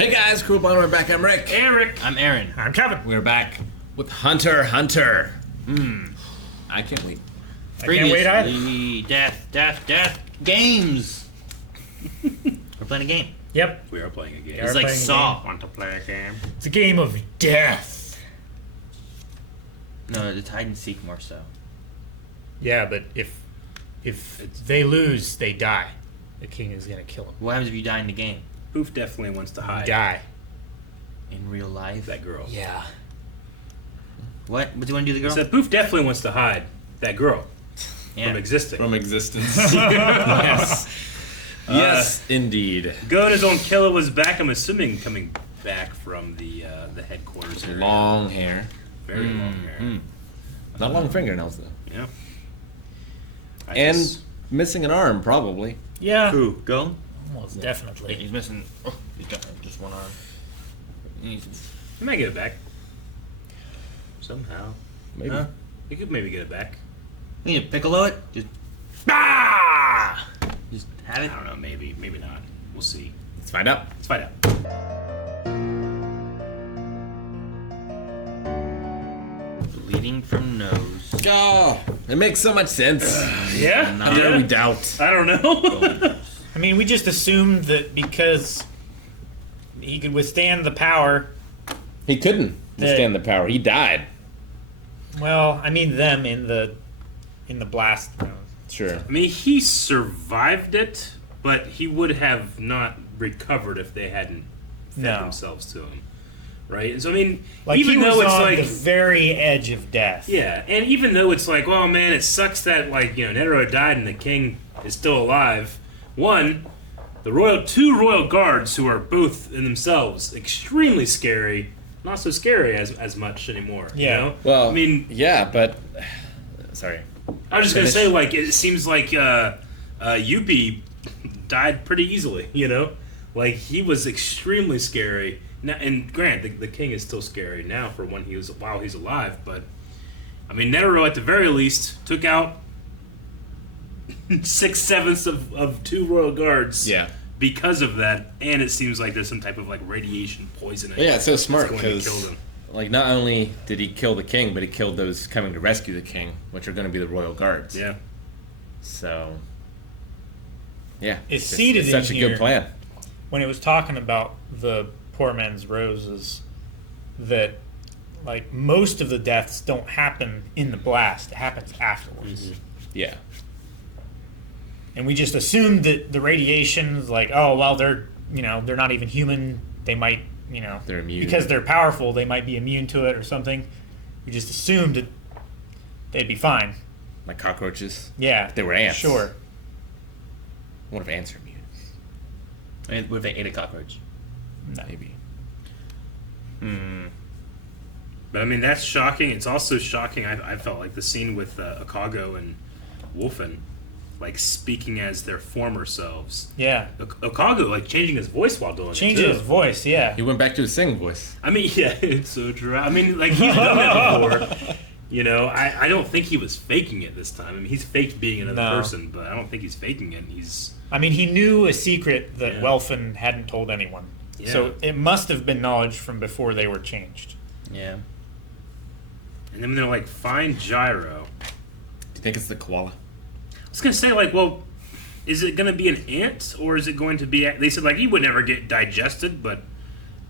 Hey guys, cool bottom, we're back. I'm Rick. Eric. I'm Aaron. I'm Kevin. We're back with Hunter. I can't wait. I can't wait either. Previously, death, games. We're playing a game. Yep. We are playing a game. It's like Saw. Want to play a game? It's a game of death. No, it's hide and seek more so. Yeah, but if they lose, they die. The king is gonna kill them. What happens if you die in the game? Poof definitely wants to hide. Die. In real life? That girl. Yeah. What? What do you want to do to the girl? So Poof definitely wants to hide that girl Yeah. from existing. From existence. Yes. Yes, indeed. Goat, his own killer, was back. I'm assuming coming back from the headquarters area. Long hair. Very long hair. Not long fingernails, though. Yeah. I And guess- missing an arm, probably. Yeah. Who? Go? Almost definitely. He's missing. Oh, he's got just one arm. he might get it back. Somehow. Maybe. Huh? He could maybe get it back. You need to piccolo it? Just. Ah! Just have I it? don't know. Maybe. Maybe not. We'll see. Let's find out. Let's find out. Bleeding from nose. Oh, it makes so much sense. Yeah? How dare we doubt? I don't know. I mean, we just assumed that because he could withstand the power. He couldn't withstand the power. He died. Well, I mean them in the blast. Sure. I mean, he survived it, but he would have not recovered if they hadn't fed No. themselves to him, right? And so I mean, Like even he was though it's on like, the very edge of death. yeah, and even though it's like, well, man, it sucks that like Netero died and the king is still alive. One, two royal guards who are both in themselves extremely scary, not so scary as much anymore. Yeah. You know? Well, I mean, yeah, but sorry. I was just gonna say, like, it seems like Yuppie died pretty easily. Like he was extremely scary. Now, and granted, the king is still scary now for when while he's alive. But I mean, Netero at the very least took out 6/7 of two royal guards. Yeah. Because of that, and it seems like there's some type of like radiation poisoning. Yeah, it's so smart that's going to because, kill them. like, not only did he kill the king, but he killed those coming to rescue the king, which are going to be the royal guards. Yeah. So, yeah, It's seated in such a here. good plan. When it was talking about the poor man's roses, that like most of the deaths don't happen in the blast; it happens afterwards. Yeah, And we just assumed that the radiation is like, oh well, they're not even human. They might they're immune because they're powerful. They might be immune to it or something. We just assumed that they'd be fine. like cockroaches. Yeah, They were ants. Sure. What if ants are immune? And what if they ate a cockroach? No. Maybe. But I mean, that's shocking. It's also shocking. I felt like the scene with Okago and Wolfen, like speaking as their former selves. Yeah. Okago like changing his voice while doing Changing it too. his voice. Yeah. He went back to his singing voice. I mean, yeah, it's so true. I mean, like he's done that before. I don't think he was faking it this time. I mean, he's faked being another No. person, but I don't think he's faking it. I mean, he knew a secret that Yeah. Welfen hadn't told anyone. Yeah. So it must have been knowledge from before they were changed. Yeah. And then they're like, find Gyro. Do you think it's the koala? I was gonna say, like, well, is it gonna be an ant or is it going to be? They said like he would never get digested, but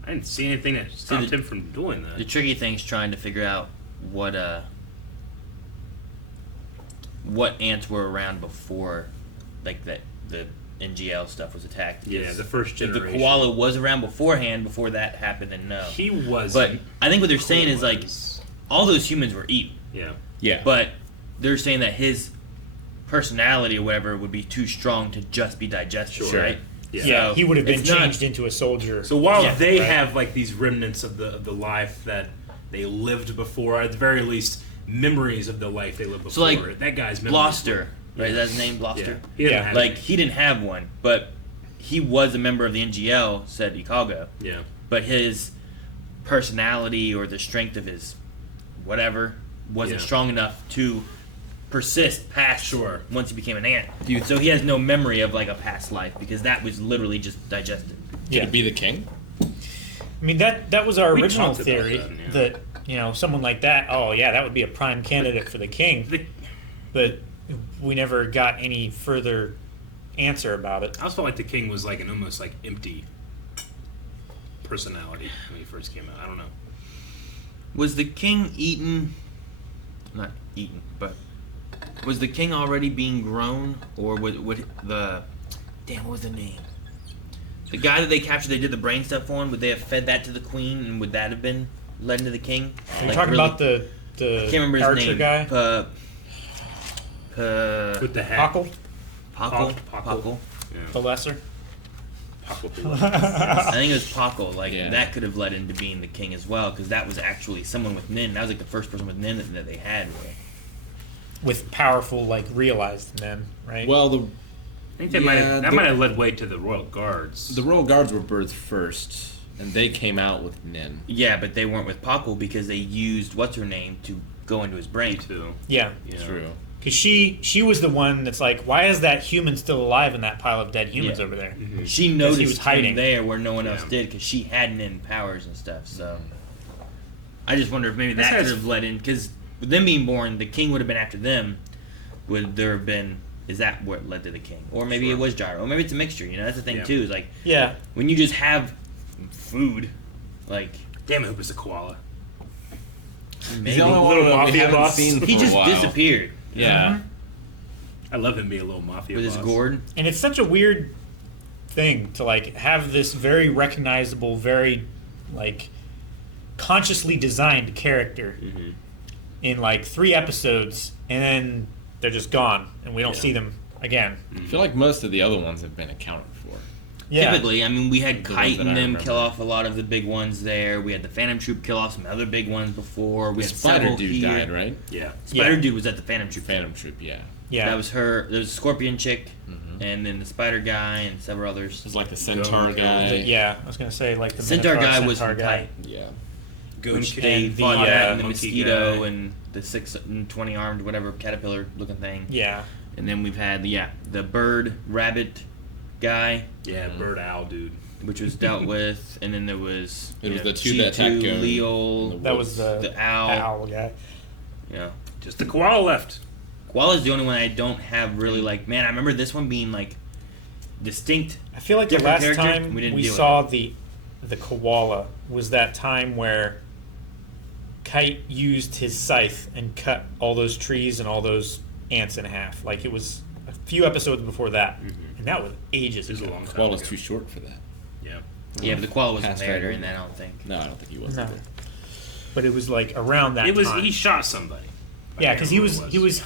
I didn't see anything that stopped him from doing The that. tricky thing's trying to figure out what ants were around before, like the NGL stuff was attacked. Yeah, the first If generation. the koala was around beforehand, before that happened, then no. He was. But I think what they're saying is like all those humans were eaten, yeah. Yeah. but they're saying that his personality or whatever would be too strong to just be digested, Sure. right? Yeah. Yeah, he would have been it's not- changed into a soldier. So while Yeah, they right. have like these remnants of the life that they lived before, at the very least, memories of the life they lived before. So, like, that guy's memories Gloucester, were- right? Yeah. That's his name, Yeah. Gloucester. He didn't Yeah. have Like it. he didn't have one, but he was a member of the NGL, said Ikago. Yeah. But his personality or the strength of his whatever wasn't Yeah. strong enough to persist past Sure. once he became an ant. So he has no memory of like a past life because that was literally just digested. Could it be the king? I mean, that was our We original talked about theory that, that someone like that. Oh yeah, that would be a prime candidate for the king. But we never got any further answer about it. I also felt like the king was like an almost like empty personality when he first came out. I don't know. Was the king eaten? Not eaten, but was the king already being grown, or would the damn what was the name? The guy that they captured, they did the brain stuff on. Would they have fed that to the queen, and would that have been led into the king? Are you talking about the I can't remember his archer name. guy? With the hat. Pockle? Pockle. Yeah. The lesser? Pockle. I think it was Pockle. Like Yeah. that could have led into being the king as well, because that was actually someone with Nin. That was like the first person with Nin that they had. Really. With powerful, like, realized men, right? Well, I think that might have led way to the royal guards. the royal guards were birthed first, and they came out with Nin. Yeah, but they weren't with Pockle because they used what's her name to go into his brain. too. yeah. True. Because she was the one that's like, why is that human still alive in that pile of dead humans Yeah. over there? Mm-hmm. She noticed he was hiding. him there where no one else Yeah. did because she had Nin powers and stuff. So I just wonder if maybe that That's- could have led in, because with them being born, the king would have been after them. Would there have been? Is that what led to the king, or maybe Sure. it was Gyro, or maybe it's a mixture? You know, that's the thing Yeah. too. Is like Yeah. when you just have food, like Damn, I hope it's a koala. maybe the only one Little that we mafia haven't boss. seen he for just a while. disappeared Yeah. I love him being a little mafia with his boss. gourd. And it's such a weird thing to, like, have this very recognizable, very, like, consciously designed character Mm-hmm. in, like, 3 episodes, and then they're just gone, and we don't Yeah. see them again. I feel like most of the other ones have been accounted for. Yeah. Typically, I mean, we had The ones Kite that and I them remember. kill off a lot of the big ones there. We had the Phantom Troop kill off some other big ones before. We The had spider several dude here. died, right? Yeah. Spider Yeah. Dude was at the Phantom Troop. Phantom Troop, yeah. Yeah. That was her. There was a Scorpion chick, Mhm. and then the Spider guy, and several others. It was like the centaur Go. guy. Yeah, I was going to say, like, the Centaur Minotaur guy was Centaur from guy. Kite, Yeah. Goon which Kid, they and the, fought that, uh, and the monkey mosquito, guy. and the 6 and 20 armed whatever caterpillar looking thing. Yeah. And then we've had the bird rabbit guy, Yeah, bird owl dude. which was dealt with, and then there was It was you the know, two that attacked G2, Goon. Leo, That was the owl. the owl guy. Yeah. Just the koala left. Koala's the only one I don't have really like. Man, I remember this one being like distinct. I feel like the Different last character? time We didn't we deal with saw the koala was that time where Kite used his scythe and cut all those trees and all those ants in half. Like, it was a few episodes before that, and that was ages It was a ago. long time Koala's ago. too short for that. Yeah. Yeah, but the koala wasn't Past there right during over. that. I don't think. No, I don't think he was. No. either. But it was like around that It was time. he shot somebody. I Yeah, can't because remember what he it was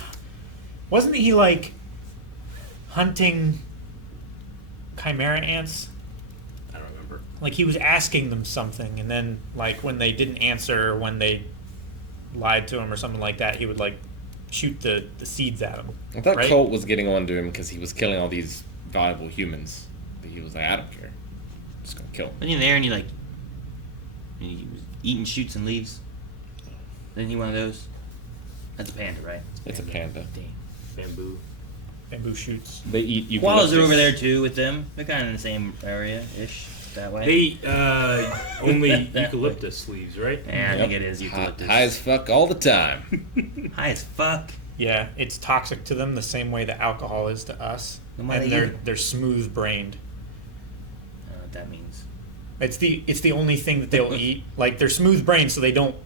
wasn't he like hunting chimera ants? I don't remember. Like, he was asking them something, and then, like, when they didn't answer, or when they lied to him or something like that, he would, like, shoot the seeds at them. I thought right? Colt was getting on to him because he was killing all these valuable humans. But he was like, I don't care. I'm just gonna kill him. Wasn't he there and he was eating shoots and leaves? Isn't he one of those? That's a panda, right? It's a panda. Dang. Bamboo. Bamboo shoots. They eat eucalyptus. Koalas are over there too with them. They're kind of in the same area-ish that way. They eat only eucalyptus leaves, right? Yeah, I Yep. think it is High, eucalyptus. high as fuck all the time. High as fuck. Yeah, it's toxic to them the same way that alcohol is to us. Then why And they eat they're smooth brained. I don't know what that means. It's the only thing that they'll eat. Like, they're smooth brained, so they don't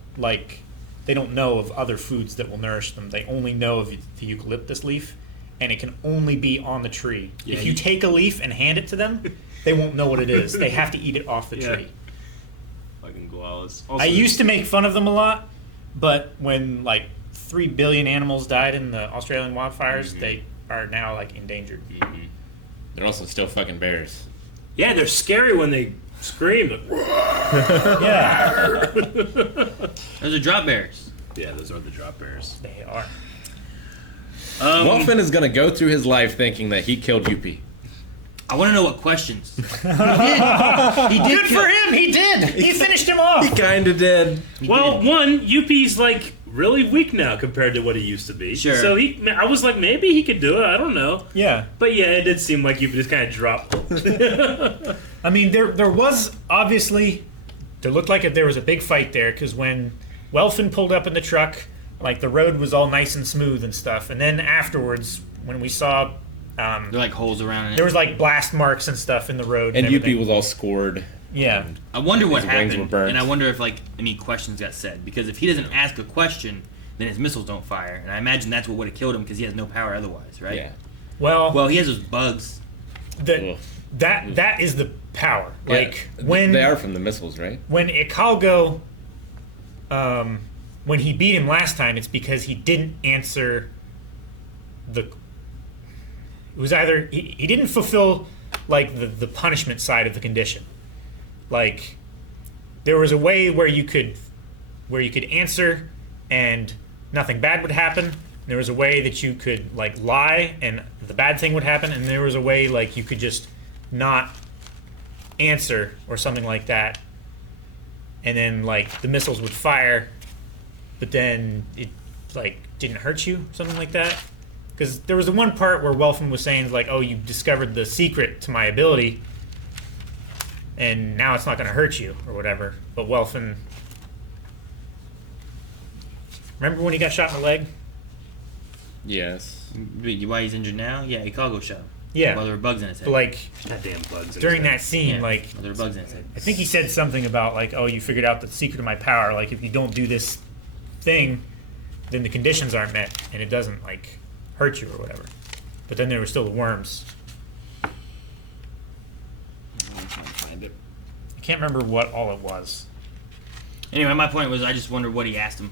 know of other foods that will nourish them. They only know of the eucalyptus leaf, and it can only be on the tree. Yeah, if you you- take a leaf and hand it to them, they won't know what it is. They have to eat it off the Yeah. tree. Fucking koalas. I used to make fun of them a lot, but when, like, 3 billion animals died in the Australian wildfires, Mhm. they are now, like, endangered. Mhm. They're also still fucking bears. Yeah, they're scary when they scream. Yeah, Those are drop bears. Yeah, those are the drop bears. they are. Wolfen is gonna go through his life thinking that he killed Yuppie. I want to know what questions. He did. Good for him. He did. He finished him off. Kinda did. Well, one, Yuppie's like really weak now compared to what he used to be. Sure. So I was like, maybe he could do it. I don't know. Yeah. But yeah, it did seem like Yuppie just kind of dropped. I mean, there was obviously there looked like there was a big fight there because when Welfin pulled up in the truck, like the road was all nice and smooth and stuff, and then afterwards when we saw There are like holes around it. there was like blast marks and stuff in the road And everything. Yuppie was all scored. Yeah. And I wonder what his wings were happened, burnt. and I wonder if like any questions got said. Because if he doesn't ask a question, then his missiles don't fire, and I imagine that's what would have killed him because he has no power otherwise, right? Yeah. Well, he has those bugs. the, Ugh. that is the power. Yeah, Like when they are from the missiles, right? when Ikalgo, when he beat him last time, it's because he didn't answer the. It was either he didn't fulfill like the punishment side of the condition. Like there was a way where you could answer and nothing bad would happen. There was a way that you could like lie and the bad thing would happen, and there was a way like you could just not answer or something like that, and then like the missiles would fire, but then it like didn't hurt you, something like that. Because there was the one part where Welfin was saying like, "Oh, you discovered the secret to my ability, and now it's not going to hurt you or whatever." But Welfin, remember when he got shot in the leg? Yes. Why he's injured now? Yeah, Ikalgo shot him. Yeah. Well, there were bugs in his head. But like That damn bugs. in during his that head. scene, Yeah, like well, there were bugs in his head. I think he said something about like, "Oh, you figured out the secret of my power. Like if you don't do this thing, then the conditions aren't met, and it doesn't like hurt you or whatever." But then there were still the worms. I can't remember what all it was. Anyway, my point was I just wondered what he asked him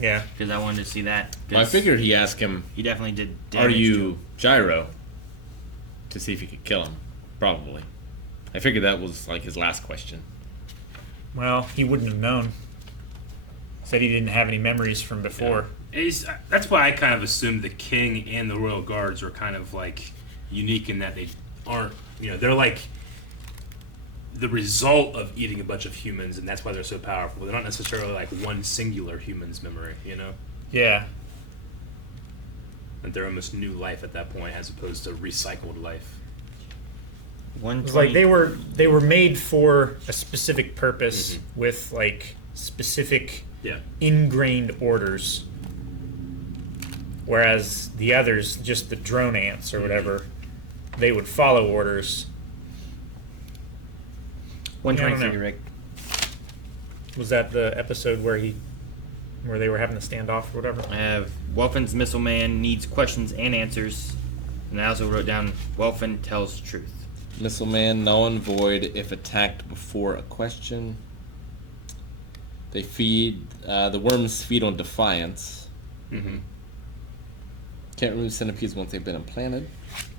Yeah. because I wanted to see that. Well, I 'cause figured he asked him, he definitely did. "Are damage to you him. Gyro?" to see if he could kill him. Probably. I figured that was like his last question. Well, he wouldn't have known. Said he didn't have any memories from before. That's why I kind of assumed the king and the royal guards were kind of like unique in that they aren't, they're like the result of eating a bunch of humans, and that's why they're so powerful. They're not necessarily like one singular human's memory, Yeah. that they're almost new life at that point as opposed to recycled life. It was like they were made for a specific purpose Mm-hmm. with like specific Yeah. ingrained orders. Whereas the others, just the drone ants or whatever, they would follow orders. 123, I don't know. Rick. Was that the episode where they were having the standoff or whatever? I have Welfin's missile man needs questions and answers, and I also wrote down Welfin tells truth. Missile man, null and void if attacked before a question. They feed, the worms feed on defiance. Mm-hmm. Can't remove centipedes once they've been implanted.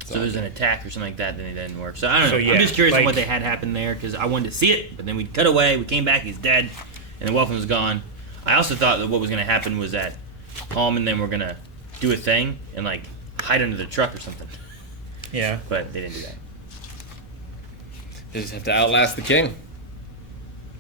So there's an attack or something like that, then it didn't work. So I don't know. So, yeah, I'm just curious on like- what they had happen there because I wanted to see it, but then we cut away. We came back. He's dead, and then Welfin was gone. I also thought that what was going to happen was that Palm and them were going to do a thing and like hide under the truck or something, Yeah. but they didn't do that. They just have to outlast the king.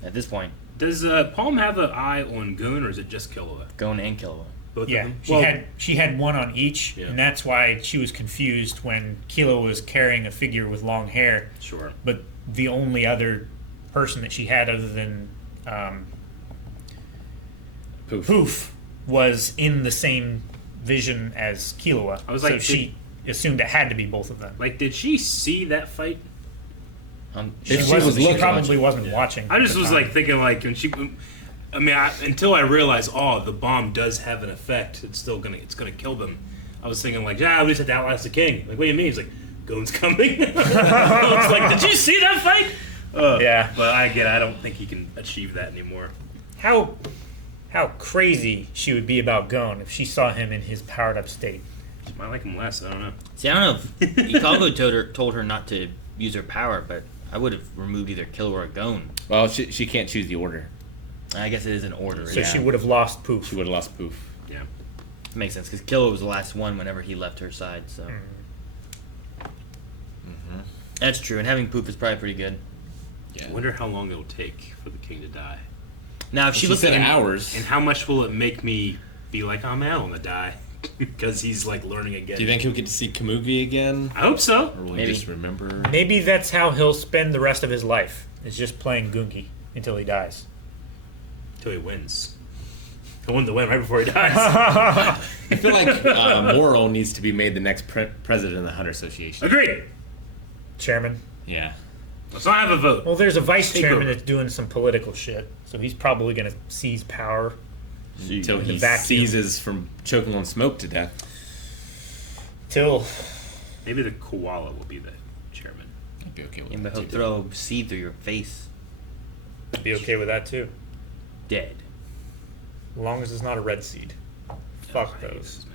At this point, Does Palm have an eye on Goon, or is it just Killua? Gon and Killua. Both Yeah. of them? She had one on each, Yeah. and that's why she was confused when Kilo was carrying a figure with long hair. Sure. But the only other person that she had other than Poof. Poof was in the same vision as Killua. I was so like, she assumed it had to be both of them. Like, did she see that fight? She, If she was looking, probably wasn't watching. I at just the was time. like thinking like when she, I mean, until I realized, oh, the bomb does have an effect. It's gonna kill them. I was thinking like, we just have to outlast the king. Like, what do you mean? He's like, Goon's coming. I was like, did you see that fight? Yeah. But I don't think he can achieve that anymore. how crazy she would be about Gon if she saw him in his powered up state. She might like him less. I don't know. See, I don't know if Ikalgo told her not to use her power, but I would have removed either Killua or Gon. Well, she can't choose the order. I guess it is an order. So yeah. she would have lost Poof. She would have lost Poof. Yeah. Makes sense because Killua was the last one whenever he left her side. So that's true, and having Poof is probably pretty good. Yeah. I wonder how long it'll take for the king to die, Now, if She she looks said at hours. and how much will it make me be like, oh man, I want to die because he's like learning again. Do you think he'll get to see Kamugi again? I hope so. Or will Maybe. he just remember? Maybe that's how he'll spend the rest of his life. Is just playing Gungi. until he dies. Until he wins. I want to win right before he dies. I feel like Morrow needs to be made the next president of the Hunter Association. Agreed. Chairman. Yeah. Let's not have a vote. Well, there's a vice Take chairman over. that's doing some political shit, so he's probably going to seize power. Until In the he vacuum. seizes from choking on smoke to death. Till Maybe the koala will be the chairman. I'd be okay with And that. he'll too. throw seed through your face. I'd be okay with that too, Dead. as long as it's not a red seed. Fuck I hate those. this,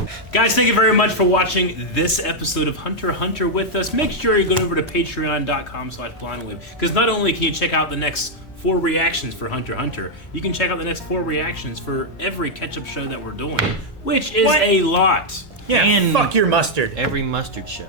man. Guys, thank you very much for watching this episode of Hunter x Hunter with us. Make sure you go over to patreon.com/blindwave, because not only can you check out the next 4 reactions for Hunter x Hunter, you can check out the next 4 reactions for every catch-up show that we're doing, which is What? a lot. Yeah, And- fuck your mustard. Every mustard show.